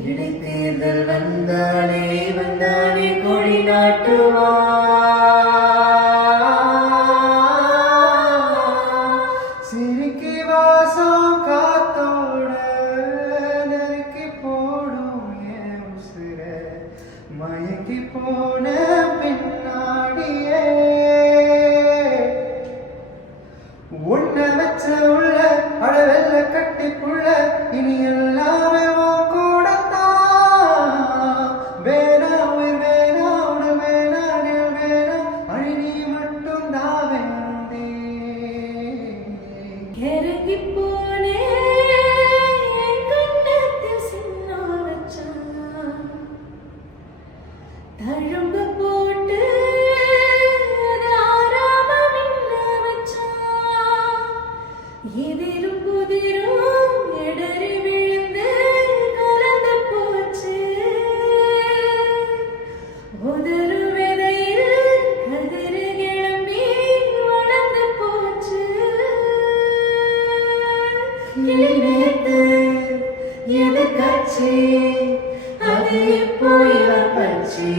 இடைத்தேர்தல் வந்தானே வந்தானே கொடி நாட்டுவா சிரிக்கி வாசம் காத்தோட நறுக்கி போடும் என் உசுர மயக்கி போன பின்னாடியே உன்னை வச்ச உள்ள அழவெல்ல கட்டி புள்ள இனி எல்லாமே உன் கூடத்தான் வேணா உயிர் வேணா உன வேணா நிழல் வேணா அழி நீ மட்டும் தான் வேண்டே இறங்கி போனே கண்ணத்தில் சின்ன வச்சான் தழும்பு போட்டு எதிரும் புதிரும் இடறி விழுந்து கலந்து போச்சு உதறு விதையில் கதிரு கிளம்பி வளர்ந்து போச்சு நேத்து எதிர்கட்சி அது இப்போ இவ பற்றி